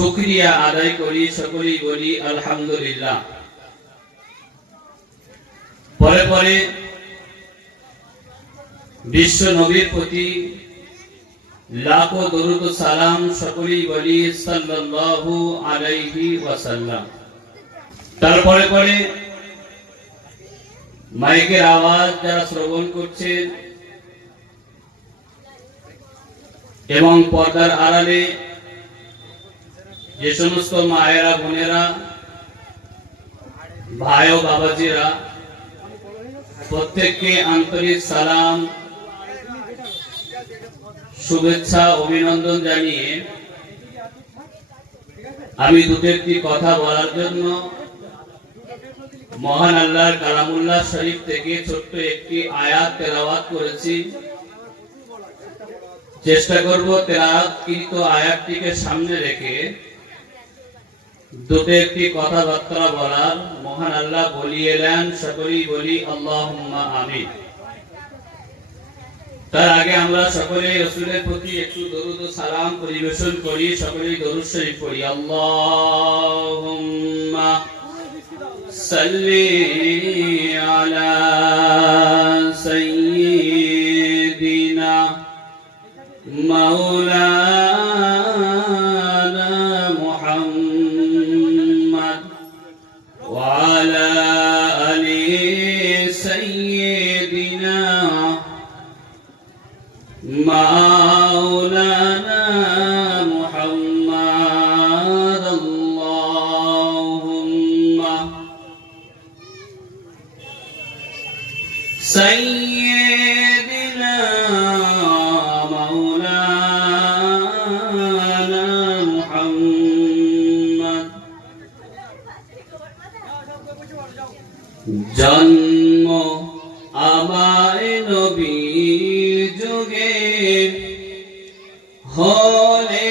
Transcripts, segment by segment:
শুকরিয়া আদায় করি, সকলেই বলি আলহামদুলিল্লাহ। পরে পরে বিশ্ব নবীর প্রতি লাখো দরুদ ও সালাম, সকলেই বলি সাল্লাল্লাহু আলাইহি ওয়াসাল্লাম। তারপরে পরে মাইকের আওয়াজ যারা শ্রবণ করছেন এবং পর্দার আড়ালে যে সমস্ত মায়েরা, বোনেরা, ভাই ও বাবাজিরা, প্রত্যেককে আন্তরিক সালাম, শুভেচ্ছা, অভিনন্দন জানিয়ে আমি দুটো একটি কথা বলার জন্য মহান আল্লাহর কালামুল্লাহ শরীফ থেকে ছোট্ট একটি আয়াত তেলাওয়াত করেছি। চেষ্টা করব তেলাওয়াতকৃত আয়াতটিকে সামনে রেখে দুটো একটি কথাবার্তা বলার। মহান আল্লাহ বলিয়ে দেন, সকলেই বলি আল্লাহুম্মা আমিন। তার আগে আমরা সকলে রাসূলের প্রতি একটু দরুদ ও সালাম পরিবেশন করি। সকলেই দরুদ শরীফ পড়ি। আল্লাহুম্মা সাল্লি আলা সাইয়্যিদিনা মাওলানা মুহাম্মদ ওয়া আলা আলি সাইয়্যিদিনা মাওলানা মুহাম্মদ। আল্লাহুম্মা সাইয়্যিদিনা মাওলানা মুহাম্মদ। জন্ম আমায় নবীর যুগে হলে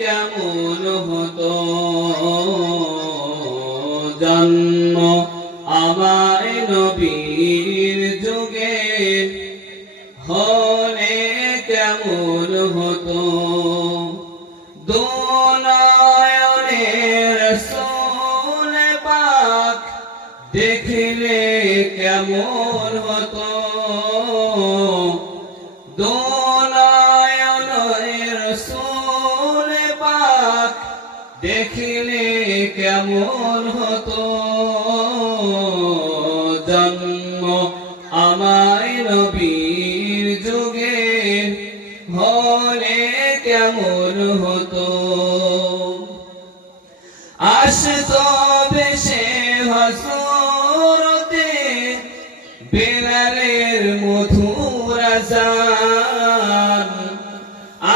কেমন হতো, জন্ম আমায় নবীর যুগে হলে কেমন হতো, দুনয়নে রাসূল পাক দেখলে কেমন হতো, দুনয়নে রাসূল পাক দেখলে কেমন হতো, জন্ম আমায় নবীর যুগে হলে কেমন হতো। আসতো ভেসে হযরতে বেলালের মধুর আযান,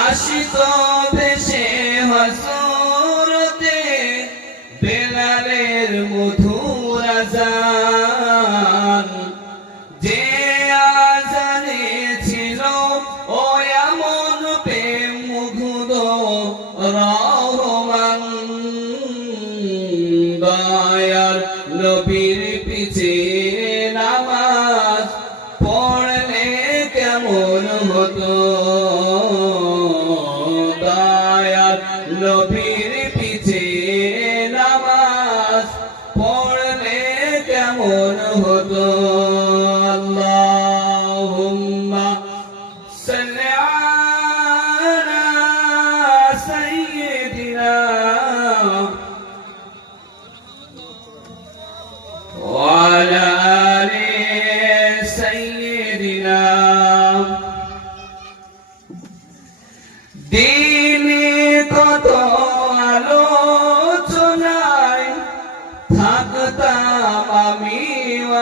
আসতো ভেসে হযরতে বেলালের মধুর আযান, যে আযানে ছিল ও এমন প্রেম মুগ্ধ রহমান, দয়ার নবীর পিছে নামাজ পড়লে কেমন হতো, দয়ার নবীর পিছে নামাজ পড়লে কেমন হতো। আল্লাহুম্মা সাল্লি আলা সাইয়্যিদিনা ওয়া আলা আলি সাইয়্যিদিনা। দিনে কত আলোচনায় থাকতাম আমি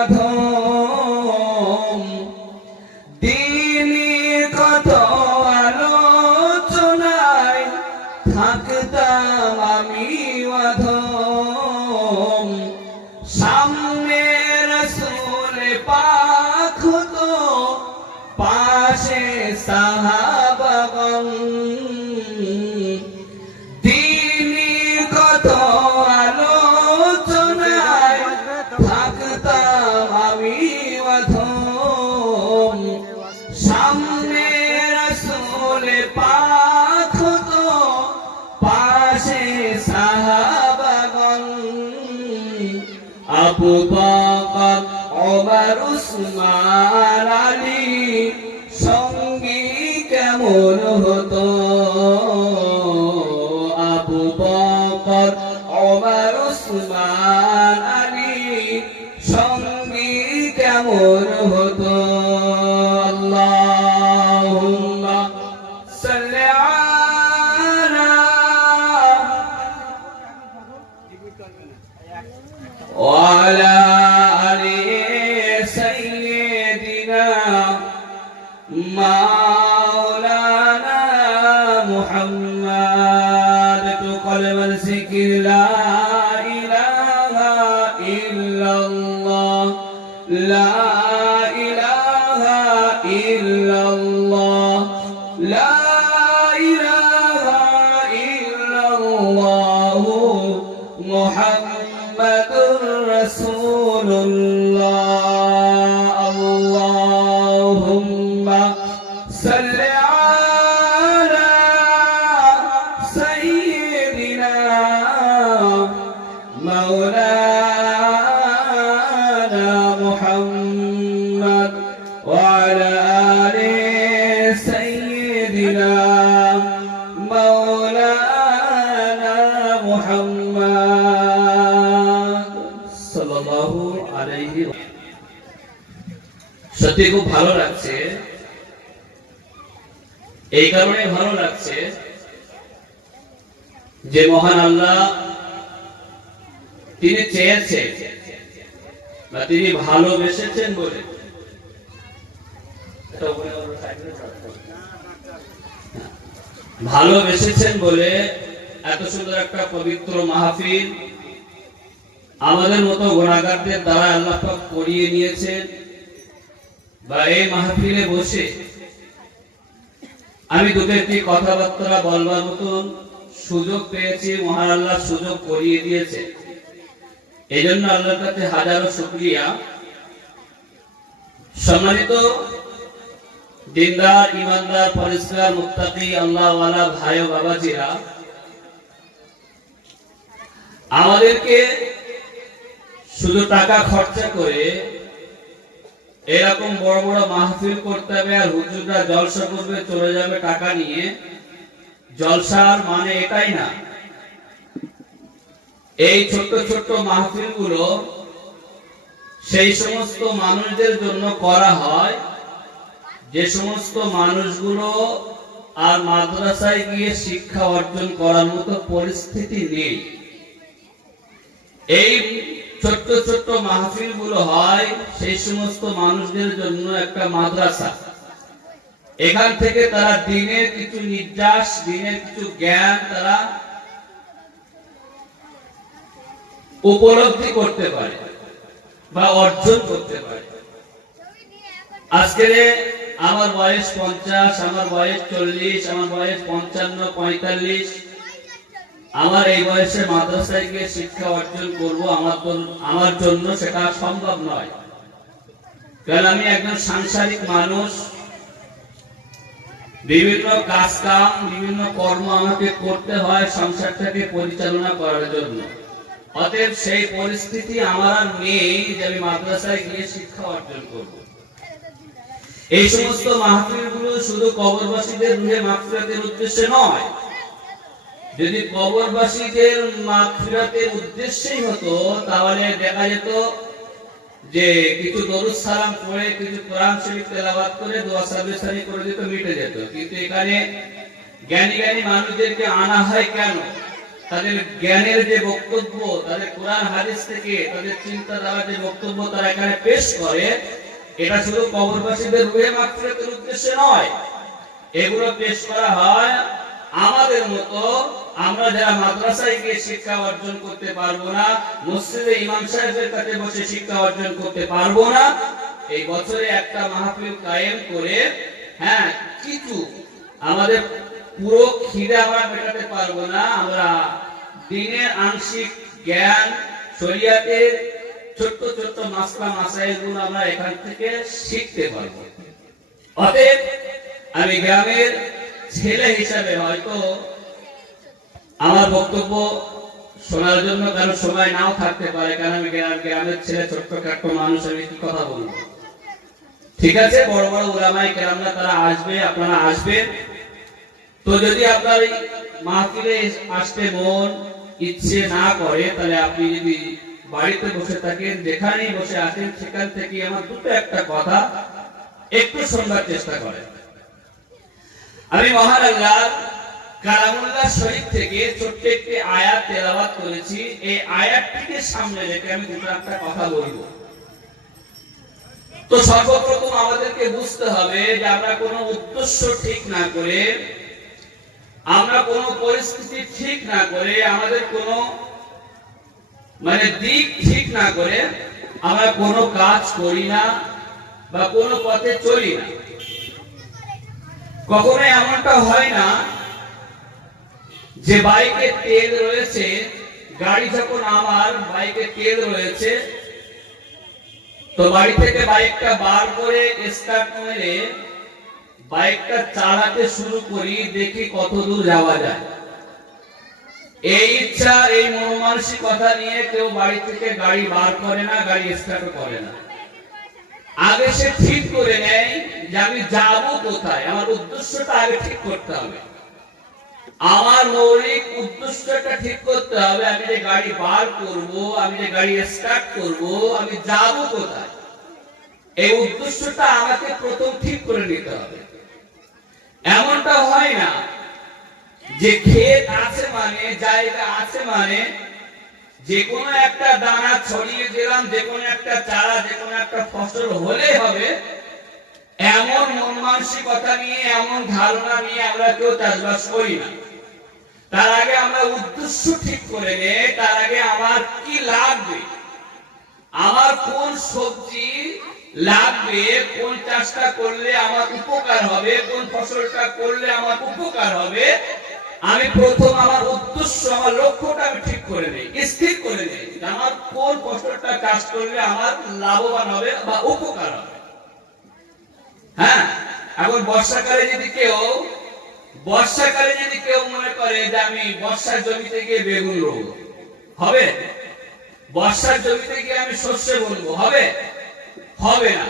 অধম, দিনে কত আলোচনায় থাকতাম আমি অধম, সামনে রাসূল পাক হতো, পাশে সাহাবাগণ, দিনে কত আলোচনায় থাকতাম আমি অধম, সামনে রাসূল পাক হতো, পাশে আবু বকর ওমর উসমান আলী সঙ্গী কেমন হতো আবু বকর ওমর উসমান আলী সঙ্গী কেমন হতো আল্লাহুম্মা সাল্লি আলা ওয়ালা আলি সাইয়্যিদিনা মাওলানা মুহাম্মদ তু কলমাল জিকির লা ইলাহা ইল্লাল্লাহ লা ইলাহা ইল্লাল্লাহ লা ইলাহা ইল্লাল্লাহ মুহাম্মাদুর রাসূলুল্লাহ আল্লাহুম্মা সাল্লি আলা সাইয়্যিদিনা মাওলানা মুহাম্মদ ওয়া আলা আলি সাইয়্যিদিনা মাওলানা মুহাম্মদ সাল্লাল্লাহু আলাইহি সত্যি খুব ভালো লাগছে এই কারণে ভালো লাগছে যে মহান আল্লাহ তিনি চেয়েছেন বা তিনি ভালোবেসেছেন বলে ভালোবেসেছেন বলে এত সুন্দর একটা পবিত্র মাহফিল আমাদের মতো গুনাহগারদের দ্বারা আল্লাহ পাক করিয়ে নিয়েছেন বা এই মাহফিলে বসে আমি দুটো একটি কথাবার্তা বলবার মতন সুযোগ পেয়েছি মহান আল্লাহ সুযোগ করিয়ে দিয়েছে এই জন্য আল্লাহর কাছে হাজারো শুকরিয়া সম্মানিত দিনদার ইমানদার পরিষ্কার মুত্তাকি আল্লাহওয়ালা ভাই ও বাবাজিরা আমাদেরকে শুধু টাকা খরচা করে এরকম বড় বড় মাহফিল করতে হবে আর হুজুররা জলসা করবে চলে যাবে টাকা নিয়ে জলসার মানে এটাই না এই ছোট ছোট মাহফিল গুলো সেই সমস্ত মানুষদের জন্য করা হয় যে সমস্ত মানুষগুলো আর মাদ্রাসায় গিয়ে শিক্ষা অর্জন করার মতো পরিস্থিতি নেই এই ছোট্ট ছোট্ট মাহফিল গুলো হয় সেই সমস্ত মানুষদের জন্য একটা মাদ্রাসা এখান থেকে তারা দিনের কিছু নির্যাস দিনের কিছু জ্ঞান তারা উপলব্ধি করতে পারে বা অর্জন করতে পারে আজকে আমার বয়স 50 আমার বয়স 40 আমার বয়স 55 45 আমার এই বয়সে মাদ্রাসায় গিয়ে শিক্ষা অর্জন করব আমার জন্য সেটা সম্ভব নয় কারণ আমি একজন সাংসারিক মানুষ বিভিন্ন কাজ কাম বিভিন্ন কর্ম আমাকে করতে হয় সংসারটাকে পরিচালনা করার জন্য অতএব সেই পরিস্থিতি আমার আর নেই যে আমি মাদ্রাসায় গিয়ে শিক্ষা অর্জন করব এই সমস্ত মাহফিলগুলো শুধু কবরবাসীদের রুহে মাগফিরাতের উদ্দেশ্যে নয় যদি কবরবাসীদের মাগফিরাতের উদ্দেশ্যেই হতো তাহলে দেখা যেত যে কিছু দরুদ সালাম পড়ে কিছু কোরআন শরীফ তেলাওয়াত করে দোয়া সাবিসানি করে দিত মিটে যেত কিন্তু এখানে জ্ঞানী জ্ঞানী মানুষদেরকে আনা হয় কেন তাদের জ্ঞানের যে বক্তব্য তাদের কোরআন হাদিস থেকে তাদের চিন্তাধারা যে বক্তব্য তারা এখানে পেশ করে এটা শুধু কবরবাসীদের রুহে মাগফিরাতের উদ্দেশ্যে নয় এগুলো পেশ করা হয় আমাদের মতো আমরা যারা মাদ্রাসায় গিয়ে শিক্ষা অর্জন করতে পারবো না মসজিদে ইমাম সাহেবের কাছে বসে শিক্ষা অর্জন করতে পারবো না এই বছরে একটা মাহফিল কায়েম করে হ্যাঁ কিছু আমাদের পুরো খিদে আমরা মেটাতে পারবো না আমরা দিনের আংশিক জ্ঞান শরিয়াতের ছোট্ট ছোট্ট মাসলা মাসাইলগুলো আমরা এখান থেকে শিখতে পারবো অতএব আমি গ্রামের ছেলে হিসাবে হয়তো আমার বক্তব্য শোনার জন্য কারো সময় নাও থাকতে পারে, কারণ আমি গ্রামের ছেলে, ছোট্টখাট্ট মানুষ, আমি কি কথা বলবো। ঠিক আছে, বড় বড় উলামায়ে কেরামরা তারা আসবে, আপনারা আসবেন। তো যদি আপনার এই মাহফিলে আসতে মন ইচ্ছে না করে, তাহলে আপনি যদি বাড়িতে বসে থাকেন, যেখানেই বসে আছেন, সেখান থেকে আমার দুটো একটা কথা একটু শোনার চেষ্টা করেন। আমি মহান আল্লাহর কালামুল্লাহ শরীফ থেকে ছোট্ট একটি আয়াত তেলাওয়াত করেছি। এই আয়াতটিকে সামনে রেখে আমি দুটো একটা কথা বলবো। তো সর্বপ্রথম আমাদেরকে বুঝতে হবে যে আমরা কোনো উদ্দেশ্য ঠিক না করে, আমরা কোনো পরিস্থিতি ঠিক না করে, আমাদের কোনো দিক ঠিক না করে আমরা কোনো কাজ করি না বা কোনো পথে চলি না। কখনো এমনটা হয় না যে বাইকে তেল রয়েছে, গাড়ি যখন আমার বাইকে তেল রয়েছে, তো বাড়ি থেকে বাইকটা বার করে স্টার্ট মেরে বাইকটা চালাতে শুরু করি, দেখি কত দূর যাওয়া যায়। এই ইচ্ছা, এই মনমানসিকতা নিয়ে কেউ বাড়ি থেকে গাড়ি বার করে না, গাড়ি স্টার্ট করে না। আগে সে ঠিক করে নেয় যে আমি যাব কোথায়, আমার উদ্দেশ্যটা আগে ঠিক করতে হবে। আমার মৌলিক উদ্দেশ্যটা ঠিক করতে হবে। আমি যে গাড়ি বার করব, আমি যে গাড়ি স্টার্ট করব, আমি যাব কোথায়, এই উদ্দেশ্যটা আমাকে প্রথম ঠিক করে নিতে হবে। এমনটা হয় না যে ক্ষেত আছে মানে, জায়গা আছে মানে যে কোনো একটা দানা ছড়িয়ে দিলাম, যে কোনো একটা চারা, যে কোনো একটা ফসল হলেই হবে, এমন মন মানসিকতা নিয়ে, এমন ধারণা নিয়ে আমরা কেউ চাষবাস করি না। তার আগে আমরা উদ্দেশ্য ঠিক করে নেই, তার আগে আমার কি লাগবে, আমার কোন সবজি লাগবে, কোন চাষটা করলে আমার উপকার হবে, কোন ফসলটা করলে আমার উপকার হবে, আমি প্রথম আমার উদ্দেশ্য, আমার লক্ষ্যটা আমি ঠিক করে নেই, স্থির করে নেই, আমার কোন ফসলটা চাষ করলে আমার লাভবান হবে বা উপকার হবে। হ্যাঁ, এখন বর্ষাকালে যদি কেউ মনে করে যে আমি বর্ষার জমিতে গিয়ে বেগুন রোবো, হবে? বর্ষার জমিতে গিয়ে আমি শস্য বুনবো, হবে? হবে না।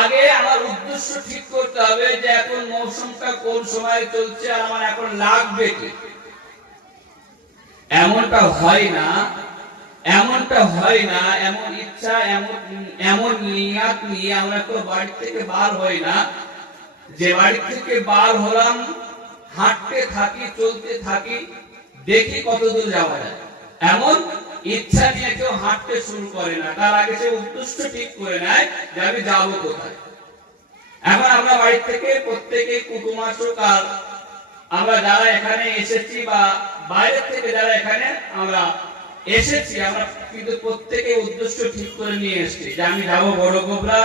আগে আমার উদ্দেশ্য ঠিক করতে হবে যে এখন মৌসুমটা কোন সময় চলছে আর আমার এখন লাগবে কি। এমনটা হয় না, এমন ইচ্ছা, এমন নিয়াত নিয়ে আমরা তো বাড়ি থেকে বার হই না, যে বাড়ি থেকে বার হলাম, হাঁটতে থাকি, চলতে থাকি, দেখি কত দূর যাওয়া যায়, এমন ইচ্ছা নিয়ে কেউ হাঁটতে শুরু করে না। তার আগে সে উদ্দেশ্য ঠিক করে নেয় যে আমি যাবো কোথায়। এখন আমরা বাড়ি থেকে প্রত্যেকেই কুটুম আসুক, আর আমরা যারা এখানে এসেছি বা বাইরে থেকে যারা এখানে আমরা এসেছি, আমরা কিন্তু প্রত্যেকে উদ্দেশ্য ঠিক করে নিয়ে এসেছি যে আমি যাবো বড় গোবরা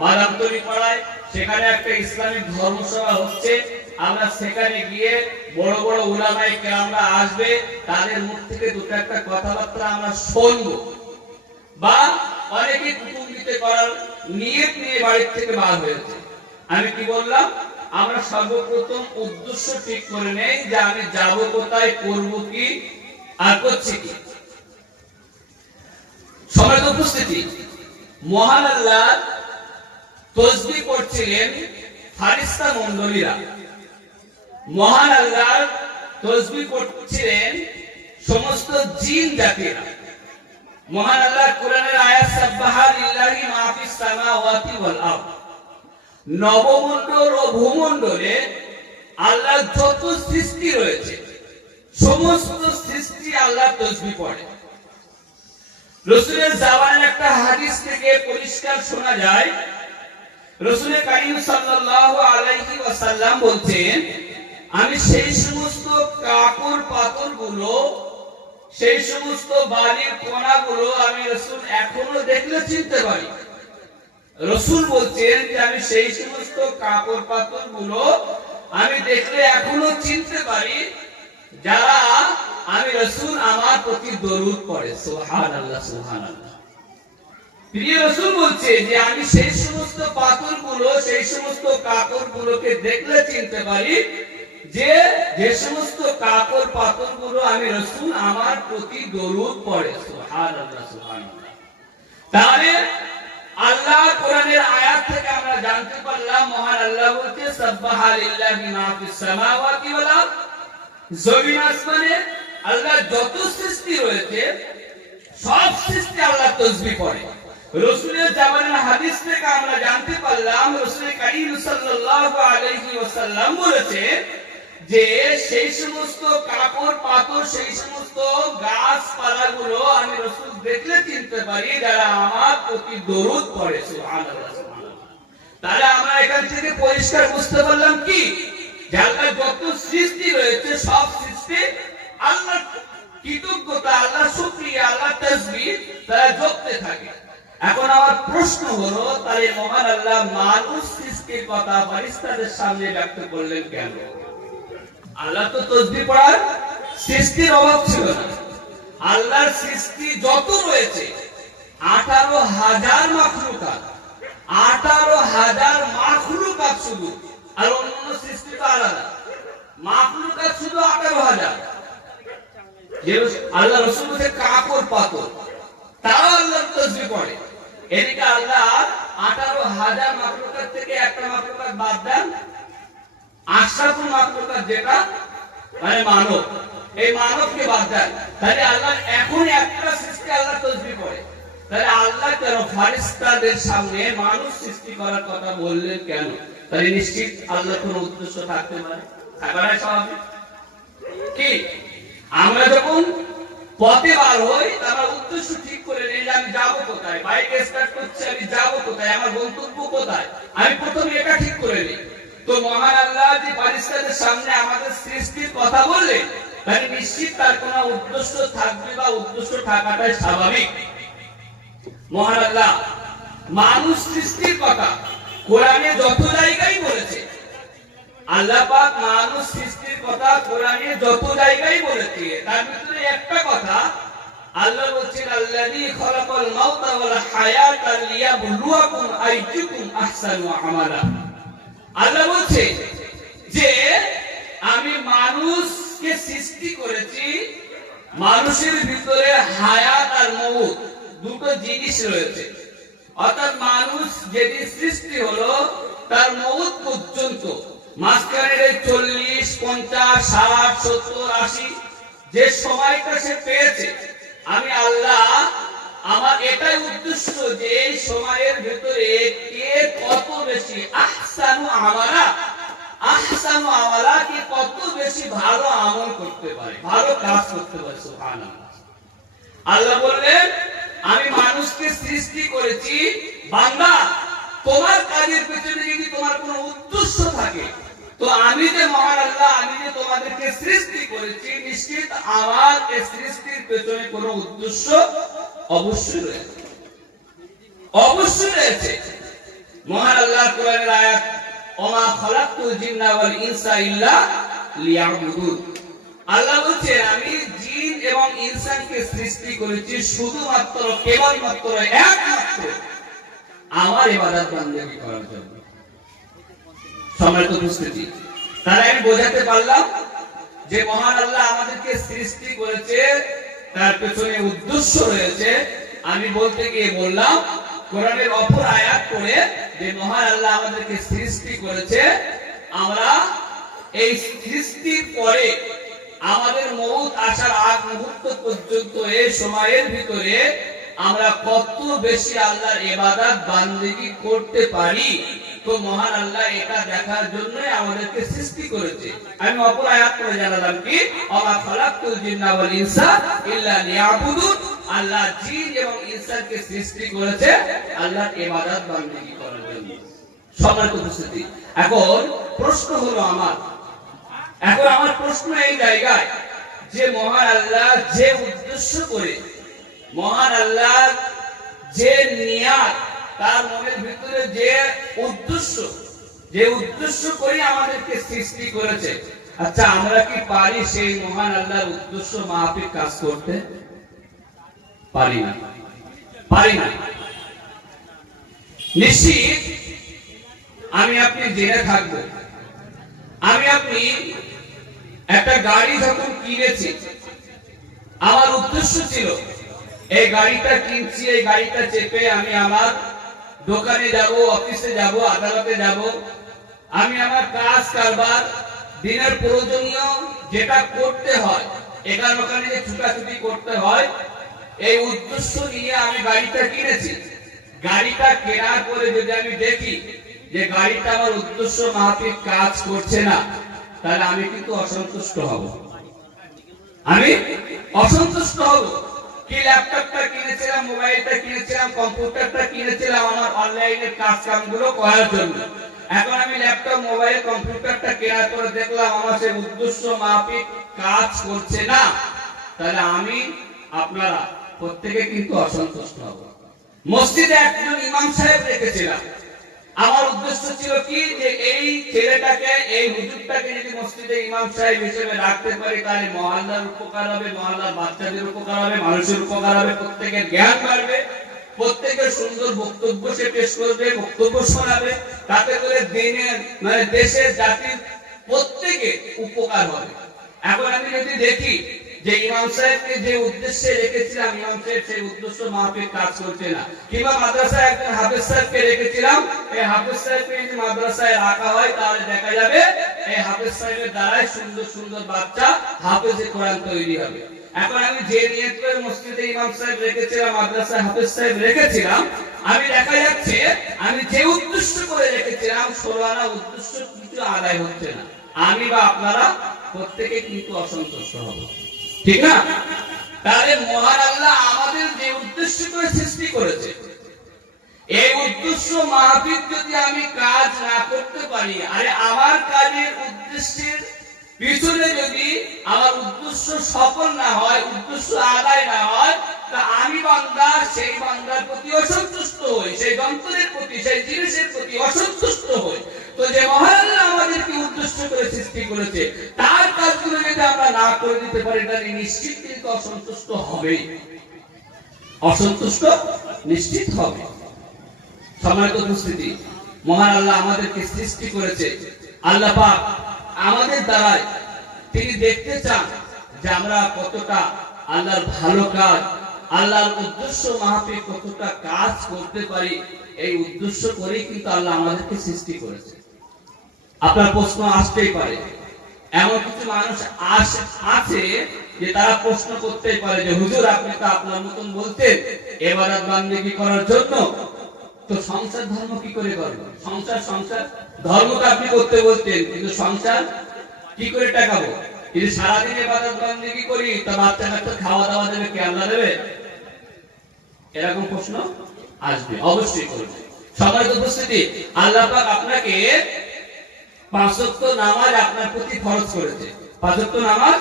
বাদামতলী পাড়ায়, সেখানে একটা ইসলামিক ধর্মসভা হচ্ছে, আমরা সেখানে গিয়ে বড় বড় উলামায়ে কেরামরা আসবে, তাদের মুখ থেকে দুটো একটা কথাবার্তা আমরা শুনবো। বা অনেকে কুটুম্বিতে করার নিয়ত নিয়ে বাড়ি থেকে বার হয়েছে। আমি কি বললাম, আমরা সর্বপ্রথম উদ্দেশ্য ঠিক করে নেই যে আমি যাব কোথায়, করব কি আর করছি কি। সবার উপস্থিতি, মহান আল্লাহ তাসবিহ করছিলেন ফারিস্তা মণ্ডলীরা, মহান আল্লাহ তাসবিহ করছিলেন সমস্ত জিন জাতিরা। মহান আল্লাহ কোরআনের আয়াত সাব্বাহা লিল্লাহি মা ফিস সামাওয়াতি ওয়াল আরদ, নবমণ্ডল ও ভূমণ্ডলে আল্লাহ যত সৃষ্টি রয়েছে সমস্ত সৃষ্টি আল্লাহ তাসবিহ পড়ে। রাসূলের জাবানের একটা হাদিস থেকে পরিষ্কার শোনা যায়, রাসূল কারীম সাল্লাল্লাহু আলাইহি ওয়াসাল্লাম বলছেন, আমি সেই সমস্ত কাপড় পাথরগুলো, সেই সমস্ত বালির কণাগুলো আমি রাসূল এখনো দেখলে চিনতে পারি। রাসূল বলছেন যে আমি সেই সমস্ত কাপড় পাথরগুলো আমি দেখলে এখনো চিনতে পারি যারা আমি রাসূল আমার প্রতি দরুদ পড়ে। সুবহানাল্লাহ, সুবহানাল্লাহ। প্রিয় রাসূল বলছে যে আমি সেই সমস্ত পাথরগুলো, সেই সমস্ত কাপড়গুলোকে দেখলে চিনতে পারি যে যে সমস্ত কাপড় পাথর গুলো আমি রাসূল আমার প্রতি দরুদ পড়ে, সুবহানাল্লাহ সুবহানাল্লাহ। তাহলে আল্লাহ কোরআনের আয়াত থেকে আমরা জানতে পারলাম মহান আল্লাহ বলতে সাব্বাহা লিল্লাহি মা ফিস সামাওয়াতি ওয়াল আরদ, জমিন আসমানে আল্লাহ যত সৃষ্টি রয়েছে সব সৃষ্টি আল্লাহ তাসবিহ পড়ে। রাসূলের জামানার হাদিস থেকে আমরা জানতে পারলাম রাসূল কারীম সাল্লাল্লাহু আলাইহি ওয়াসাল্লাম বলেছে যে সেই সমস্ত কাপড় পাথর সেই সমস্ত গাছপালাগুলো আমি রাসূল দেখলে চিনতে পারি যারা আমার প্রতি দরুদ পড়ে, সুবহানাল্লাহ সুবহানাল্লাহ। তাহলে আমরা এখান থেকে পরিষ্কার বুঝতে পারলাম কি যে আল্লাহর যত সৃষ্টি রয়েছে সব সৃষ্টি আল্লাহর কৃতজ্ঞতা, আল্লাহর শুকরিয়া, আল্লাহর তাসবিহ তারা জপতে থাকে। এখন আমার প্রশ্ন হলো তাহলে মহান আল্লাহ মানুষ সৃষ্টির কথা ফেরেশতাদের সামনে ব্যক্ত করলেন কেন? আল্লাহ তো তাসবিহ পড়ার সৃষ্টির অভাব ছিল না। আল্লাহর সৃষ্টি যত রয়েছে 18,000 মাখলুকাত, 18,000 মাখলুকাত শুধু, আর অন্য সৃষ্টি তো আলাদা। মাখলুকাত শুধু 18,000। যে আল্লাহ রাসূল বলে কাপড় পাথর তারা আল্লাহর তাসবিহ পড়ে। এদিকে আল্লাহ 18,000 মাখলুকাত থেকে একটা মাখলুকাত বাদ দেন, আশরাফুল মাখলুকাত যেটা মানে মানব, এই মানবকে বাদ দেন, তাহলে আল্লাহ এখন একটা সৃষ্টি আল্লাহ তাসবিহ পড়ে। তাহলে আল্লাহ কেন ফেরেশতাদের সামনে মানুষ সৃষ্টি করার কথা বললেন কেন? তাহলে নিশ্চিত আল্লাহ কোন উদ্দেশ্য থাকতে পারে, থাকবে না স্বাভাবিক কি? আমরা যখন পথে বার হই তার উদ্দেশ্য ঠিক করে নেই যে আমি যাব কোথায়, বাইক স্টার্ট করছি আমি যাব কোথায়, আমার গন্তব্য কোথায়, আমি প্রথমে এটা ঠিক করে নিই। তো মহান আল্লাহ যে ফেরেশতাদের সামনে আমাদের সৃষ্টির কথা বললেন তাহলে নিশ্চিত তার কোনো উদ্দেশ্য থাকবে বা উদ্দেশ্য থাকাটাই স্বাভাবিক। মহান আল্লাহ মানুষ সৃষ্টির কথা কোরআনে যত জায়গায় বলেছে, আল্লাহ পাক মানুষ সৃষ্টির কথা কোরআনে যত জায়গায় বলেছে তার ভিতরে একটা কথা আল্লাহ বলেছেন আল্লাযী খালাকাল মাউতা ওয়াল হায়াতা লিয়াবলুয়াকুম আইয়ুকুম আহসানু আমালা। আল্লাহ বলছে যে আমি মানুষকে সৃষ্টি করেছি, মানুষের ভিতরে হায়াত আর মউত দুটো জিনিস রয়েছে। অর্থাৎ মানুষ যেদিন সৃষ্টি হলো তার মউত পর্যন্ত মাঝখানের 40, 50, 60, 70, 80 যে সময়টা সে পেয়েছে, আমি আল্লাহ আমার এটাই উদ্দেশ্য যে এই সময়ের ভিতরে কে কত বেশি আহসানু আমালা, আহসানু আমালা কে কত বেশি ভালো আমল করতে পারে, ভালো কাজ করতে পারে, সুবহানাল্লাহ। আল্লাহ বললেন আমি মানুষকে সৃষ্টি করেছি বান্দা, তোমার কাজের পেছনে যদি তোমার কোনো উদ্দেশ্য থাকে তো আমি যে মহান আল্লাহ আমি যে তোমাদেরকে সৃষ্টি করেছি নিশ্চিত আমার এই সৃষ্টির পেছনে কোনো উদ্দেশ্য অবশ্যই রয়েছে, অবশ্যই রয়েছে। মহান আল্লাহ কোরআনের আয়াত ওমা খালাকতুল জিন্না ওয়াল ইনসা ইল্লা লিয়াবুদুন। আল্লাহ বলছেন আমি জিন এবং ইনসানকে সৃষ্টি করেছি শুধুমাত্র কেবলমাত্র একমাত্র আমার ইবাদত বندگی করার জন্য। সম্মানিত উপস্থিতি, তাহলে আমি বোঝাতে পারলাম যে মহান আল্লাহ আমাদেরকে সৃষ্টি করেছে তার পেছনে উদ্দেশ্য রয়েছে। আমি বলতে গিয়ে বললাম কোরআনের অপর আয়াত পড়ে যে মহান আল্লাহ আমাদেরকে সৃষ্টি করেছে, আমরা এই সৃষ্টির পরে আমাদের মউত আসার আগ মুহূর্ত পর্যন্ত এই সময়ের ভিতরে আমরা কত বেশি আল্লাহর ইবাদত বান্দেগী করতে পারি, তো মহান আল্লাহ এটা দেখার জন্য আমাদেরকে সৃষ্টি করেছে। আমি অপর আয়াত পড়ে জানালাম কি ওমা খালাকতুল জিন্না ওয়াল ইনসা ইল্লা লিয়াবুদুন। আল্লাহ জিন এবং ইনসানকে সৃষ্টি করেছে আল্লাহর ইবাদত বান্দেগী করার জন্য। সম্মানিত উপস্থিতি, এখন প্রশ্ন হলো আমার প্রশ্ন এই জায়গায় যে মহান আল্লাহ যে উদ্দেশ্য করে, মহান আল্লাহ যে নিয়াত তার মনের ভিতরে যে উদ্দেশ্য করে আমাদেরকে সৃষ্টি করেছে, আচ্ছা আমরা কি পারি সেই মহান আল্লাহর উদ্দেশ্য মাফিক কাজ করতে? পারি না। নিশ্চিত আমি আপনি জেনে থাকবো, আমি আপনি একটা গাড়ি যখন কিনেছি, আমার উদ্দেশ্য ছিল এই গাড়িটা কিনছি, এই গাড়িটা চেপে আমি আমার দোকানে যাব, অফিসে যাব, আদালতে যাব, আমি আমার কাজ কারবার দিনের প্রয়োজনীয় যেটা করতে হয়, এখানে ওখানে যে ছুটাছুটি করতে হয়, এই উদ্দেশ্য নিয়ে আমি গাড়িটা কিনেছি। গাড়িটা কেনার পরে যদি আমি দেখি যে গাড়িটা আমার উদ্দেশ্য মাফিক কাজ করছে না, তাহলে আমি কিন্তু অসন্তুষ্ট হব। আমি অসন্তুষ্ট হব। কি ল্যাপটপটা কিনেছিলাম, মোবাইলটা কিনেছিলাম, কম্পিউটারটা কিনেছিলাম আমার অনলাইনের কাজ কামগুলো করার জন্য। এখন আমি ল্যাপটপ, মোবাইল, কম্পিউটারটা কেনার পরে দেখলাম আমার সেই উদ্দেশ্য মাফিক কাজ করছে না, তাহলে আমি আপনারা প্রত্যেকে কিন্তু অসন্তুষ্ট হব। মসজিদে একজন ইমাম সাহেব রেখেছিলাম। আমার উদ্দেশ্য ছিল কি যে এই ছেলেটাকে, এই হুজুরটাকে যদি মসজিদে ইমাম সাহেব হিসেবে রাখতে পারি, তাহলে মহল্লার উপকার হবে, মহল্লার বাচ্চাদের উপকার হবে, মানুষের উপকার হবে, প্রত্যেকের জ্ঞান বাড়বে, প্রত্যেকের সুন্দর বক্তব্য সে পেশ করবে, বক্তব্য শোনাবে, তাতে করে দিনের মানে দেশের জাতির প্রত্যেকের উপকার হবে। এখন আমি যদি দেখি যে ইমাম সাহেবকে যে উদ্দেশ্যে রেখেছিলাম, ইমাম সাহেব সেই উদ্দেশ্য মাফিক কাজ করছে না, কিংবা মাদ্রাসায় একজন হাফেজ সাহেবকে রেখেছিলাম, এই হাফেজ সাহেবকে যদি মাদ্রাসায় রাখা হয়, তাহলে দেখা যাবে এই হাফেজ সাহেবের দ্বারাই সুন্দর সুন্দর বাচ্চা হাফেজে কোরআন তৈরি হবে। এখন আমি যে নিয়ত করে মসজিদে ইমাম সাহেব রেখেছিলাম, মাদ্রাসায় হাফেজ সাহেব রেখেছিলাম, আমি দেখা যাচ্ছে আমি যে উদ্দেশ্য করে রেখেছিলাম, ষোলানা উদ্দেশ্য কিছু আদায় হচ্ছে না। আমি বা আপনারা প্রত্যেকে কিন্তু অসন্তুষ্ট হব, ঠিক না? তাহলে মহান আল্লাহ আমাদের যে উদ্দেশ্য করে সৃষ্টি করেছে, এই উদ্দেশ্য মাহফিল যদি আমি কাজ না করতে পারি, আরে আমার কাজের উদ্দেশ্যের পিছনে যদি আমার উদ্দেশ্য সফল না হয়, উদ্দেশ্য আদায় না হয়, তা আমি বান্দা সেই বান্দার প্রতি অসন্তুষ্ট হই, সেই যন্ত্রের প্রতি, সেই জিনিসের প্রতি অসন্তুষ্ট হই। তো যে মহান আল্লাহ আমাদেরকে উদ্দেশ্য করে সৃষ্টি করেছে, তার কাজগুলো যদি আমরা না করে দিতে পারি, তাহলে নিশ্চিত কিন্তু অসন্তুষ্ট হবেই, অসন্তুষ্ট নিশ্চিত হবে। সম্মানিত উপস্থিতি, মহান আল্লাহ আমাদেরকে সৃষ্টি করেছে, আল্লাহ পাক আমাদের দ্বারাই তিনি দেখতে চান যে আমরা কতটা আল্লাহর ভালো কাজ, আল্লাহর উদ্দেশ্য মাহফিল কতটা কাজ করতে পারি। এই উদ্দেশ্য করেই কিন্তু আল্লাহ আমাদেরকে সৃষ্টি করেছে। আপনার প্রশ্ন আসতেই পারে, এমন কিছু মানুষ আছে যে তারা প্রশ্ন করতেই পারে যে হুজুর, আপনি তো আপনার মতন বলতেন ইবাদত বান্দেগী করার জন্য, তো সংসার ধর্ম কি করে করবেন? সংসার ধর্ম তো আপনি করতে বলতেন, কিন্তু সংসার কি করে টাকাবো? যদি সারাদিন ইবাদত বান্দেগী করি, তা বাচ্চা কাচ্চা খাওয়া দাওয়া দেবে কে? আল্লাহ দেবে? এরকম প্রশ্ন আসবে, অবশ্যই করবে। সম্মানিত উপস্থিতি, আল্লাহ পাক আপনাকে 5 ওয়াক্ত নামাজ আপনার প্রতি ফরজ করেছে। 5 ওয়াক্ত নামাজ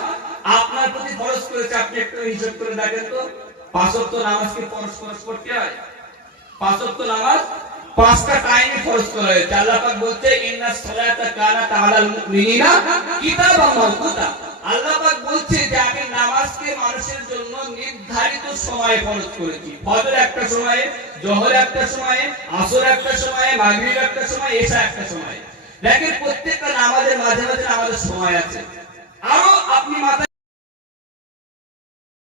আপনার প্রতি ফরজ করেছে। আপনি একটু হিসাব করে দেখেন তো, 5 ওয়াক্ত নামাজ কি ফরজ করতে হয়? 5 ওয়াক্ত নামাজ 5টা টাইমে ফরজ করা হয়েছে। আল্লাহ পাক বলছে ইন্নাস সালাতা কানাত আলাল মুমিনিনা কিতাবাম মাওকুতা। আল্লাহ পাক বলছে যে আমি নামাজকে মানুষের জন্য নির্ধারিত সময়ে ফরজ করেছি। ফজর একটা সময়ে, জোহর একটা সময়ে, আসর একটা সময়ে, মাগরিব একটা সময়ে, ইশা একটা সময়ে। দেখেন প্রত্যেকটা নামাজের মাঝে মাঝে আমাদের সময় আছে। আরো আপনি মাথায়